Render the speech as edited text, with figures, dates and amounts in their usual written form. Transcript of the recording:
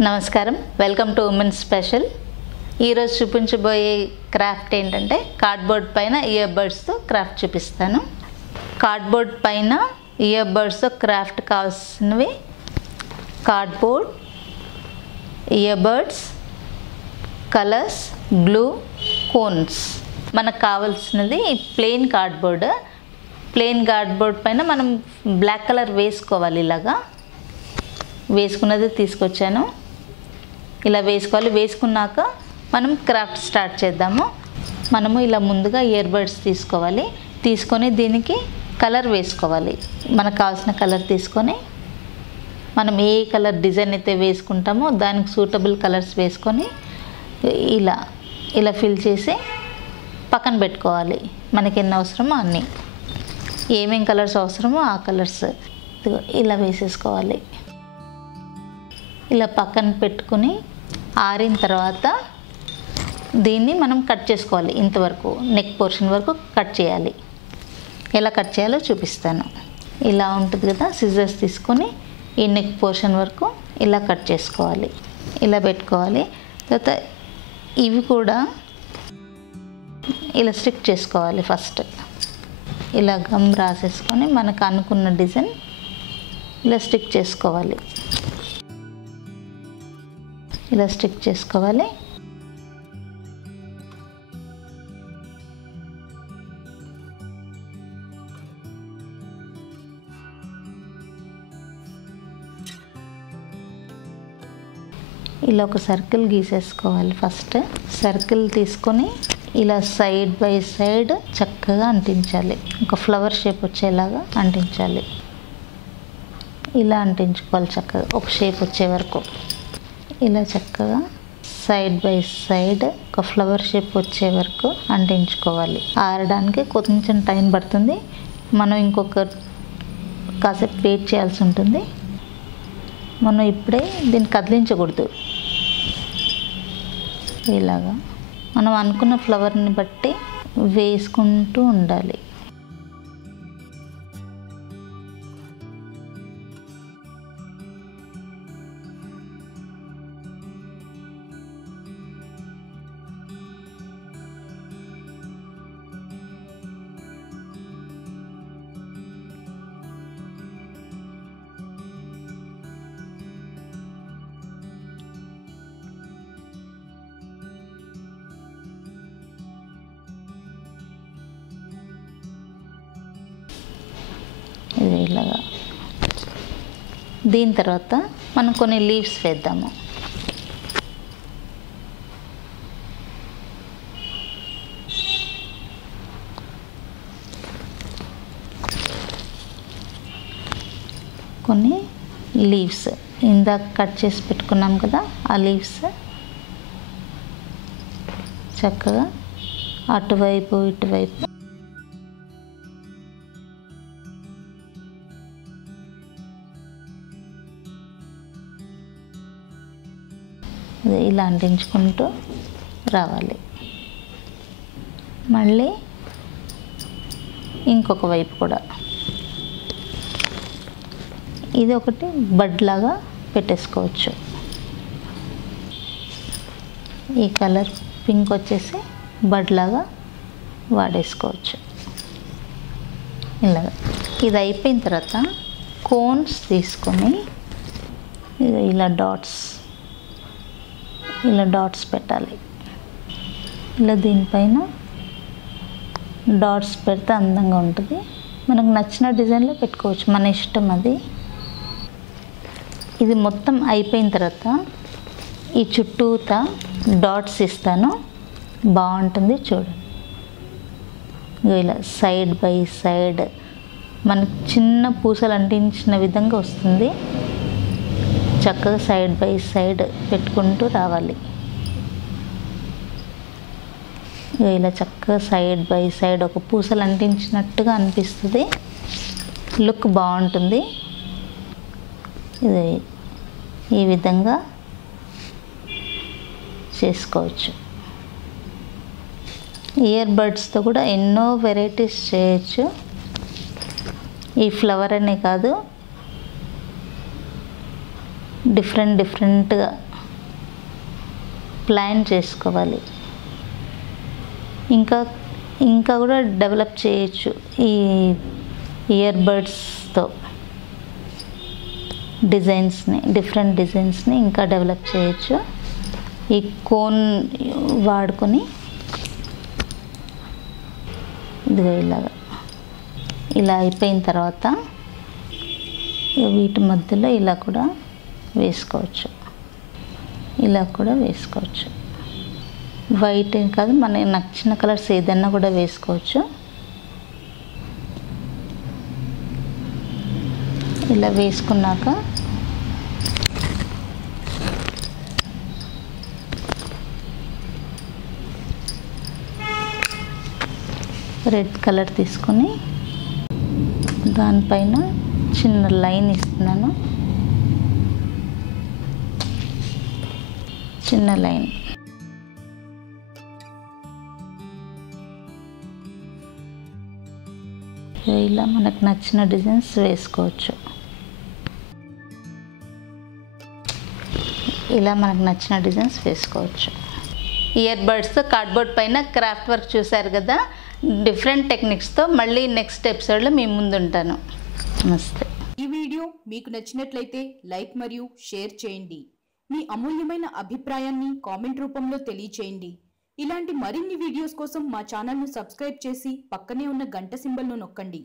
నమస్కారం, welcome to women's special. ఈరోజు చూపించబోయే క్రాఫ్ట్ ఏంటంటే కార్డ్బోర్డ్ పైన ఇయర్ బడ్స్తో క్రాఫ్ట్ చూపిస్తాను. కార్డ్బోర్డ్ పైన ఇయర్ బడ్స్తో క్రాఫ్ట్ కావాల్సినవి cardboard, ear buds, colours, glue, cones. మనకు కావాల్సినది ప్లెయిన్ కార్డ్బోర్డ్. ప్లెయిన్ కార్డ్బోర్డ్ పైన మనం బ్లాక్ కలర్ వేసుకోవాలి. ఇలాగా వేసుకున్నది తీసుకొచ్చాను. ఇలా వేసుకోవాలి. వేసుకున్నాక మనం క్రాఫ్ట్ స్టార్ట్ చేద్దాము. మనము ఇలా ముందుగా ఇయర్ బడ్స్ తీసుకోవాలి. తీసుకొని దీనికి కలర్ వేసుకోవాలి. మనకు కావాల్సిన కలర్ తీసుకొని మనం ఏ కలర్ డిజైన్ అయితే వేసుకుంటామో దానికి సూటబుల్ కలర్స్ వేసుకొని ఇలా ఫిల్ చేసి పక్కన పెట్టుకోవాలి. మనకి ఎన్ని అవసరమో అన్నీ, ఏమేం కలర్స్ అవసరమో ఆ కలర్స్ ఇలా వేసేసుకోవాలి. ఇలా పక్కన పెట్టుకుని ఆరిన తర్వాత దీన్ని మనం కట్ చేసుకోవాలి. ఇంతవరకు నెక్ పోర్షన్ వరకు కట్ చేయాలి. ఎలా కట్ చేయాలో చూపిస్తాను. ఇలా ఉంటుంది కదా, సిజర్స్ తీసుకొని ఈ నెక్ పోర్షన్ వరకు ఇలా కట్ చేసుకోవాలి. ఇలా పెట్టుకోవాలి. తర్వాత ఇవి కూడా ఇలా స్టిక్ చేసుకోవాలి. ఫస్ట్ ఇలా గమ్ రాసేసుకొని మనకు అనుకున్న డిజైన్ ఇలా స్టిక్ చేసుకోవాలి. ఇలా స్టిక్ చేసుకోవాలి. ఇలా ఒక సర్కిల్ గీసేసుకోవాలి. ఫస్ట్ సర్కిల్ తీసుకొని ఇలా సైడ్ బై సైడ్ చక్కగా అంటించాలి. ఒక ఫ్లవర్ షేప్ వచ్చేలాగా అంటించాలి. ఇలా అంటించుకోవాలి చక్కగా, ఒక షేప్ వచ్చే వరకు. ఇలా చక్కగా సైడ్ బై సైడ్ ఒక ఫ్లవర్ షేప్ వచ్చే వరకు అంటించుకోవాలి. ఆరడానికి కొంచెం టైం పడుతుంది. మనం కాసేపు వెయిట్ చేయాల్సి ఉంటుంది. మనం ఇప్పుడే దీన్ని కదిలించకూడదు. ఇలాగా మనం అనుకున్న ఫ్లవర్ని బట్టి వేసుకుంటూ ఉండాలి. ఇది ఇలాగా. దీని తర్వాత మనం కొన్ని లీవ్స్ వేద్దాము. కొన్ని లీవ్స్ ఇందాక కట్ చేసి పెట్టుకున్నాం కదా, ఆ లీవ్స్ చక్కగా అటువైపు ఇటువైపు ఇలా అంటించుకుంటూ రావాలి. మళ్ళీ ఇంకొక వైపు కూడా ఇది ఒకటి బడ్ లాగా పెట్టేసుకోవచ్చు. ఈ కలర్ పింక్ వచ్చేసి బడ్ లాగా వాడేసుకోవచ్చు. ఇలాగా ఇది అయిపోయిన తర్వాత కోన్స్ తీసుకొని ఇలా డాట్స్ పెట్టాలి. ఇలా దీనిపైన డాట్స్ పెడితే అందంగా ఉంటుంది. మనకు నచ్చిన డిజైన్లో పెట్టుకోవచ్చు, మన ఇష్టం అది. ఇది మొత్తం అయిపోయిన తర్వాత ఈ చుట్టూతా డాట్స్ ఇస్తాను. బాగుంటుంది చూడండి. ఇలా సైడ్ బై సైడ్ మనకు చిన్న పూసలు అంటించిన విధంగా వస్తుంది. చక్కగా సైడ్ బై సైడ్ పెట్టుకుంటూ రావాలి. ఇలా చక్కగా సైడ్ బై సైడ్ ఒక పూసలు అంటించినట్టుగా అనిపిస్తుంది. లుక్ బాగుంటుంది. ఇది ఈ విధంగా చేసుకోవచ్చు. ఇయర్ బడ్స్తో కూడా ఎన్నో వెరైటీస్ చేయొచ్చు. ఈ ఫ్లవర్ అనే కాదు, డిఫరెంట్గా ప్లాన్ చేసుకోవాలి. ఇంకా కూడా డెవలప్ చేయొచ్చు ఈ ఇయర్ బడ్స్తో డిఫరెంట్ డిజైన్స్ని ఇంకా డెవలప్ చేయొచ్చు. ఈ కోన్ వాడుకొని ఇదిగో ఇలా అయిపోయిన తర్వాత వీటి మధ్యలో ఇలా కూడా వేసుకోవచ్చు. వైట్ ఏం కాదు, మనకి నచ్చిన కలర్స్ ఏదైనా కూడా వేసుకోవచ్చు. ఇలా వేసుకున్నాక రెడ్ కలర్ తీసుకొని దానిపైన చిన్న లైన్ ఇస్తున్నాను. చిన్న లైన్ ఇలా మనకు నచ్చిన డిజైన్స్ వేసుకోవచ్చు. ఇయర్ బడ్స్ కార్డ్బోర్డ్ పైన క్రాఫ్ట్ వర్క్ చూశారు కదా. డిఫరెంట్ టెక్నిక్స్తో మళ్ళీ నెక్స్ట్ ఎపిసోడ్లో మీ ముందు ఉంటాను. నమస్తే. ఈ వీడియో మీకు నచ్చినట్లయితే లైక్ మరియు షేర్ చేయండి. మీ అమూల్యమైన అభిప్రాయాన్ని కామెంట్ రూపంలో తెలియచేయండి. ఇలాంటి మరిన్ని వీడియోస్ కోసం మా ఛానల్ను సబ్స్క్రైబ్ చేసి పక్కనే ఉన్న గంట సింబల్ను నొక్కండి.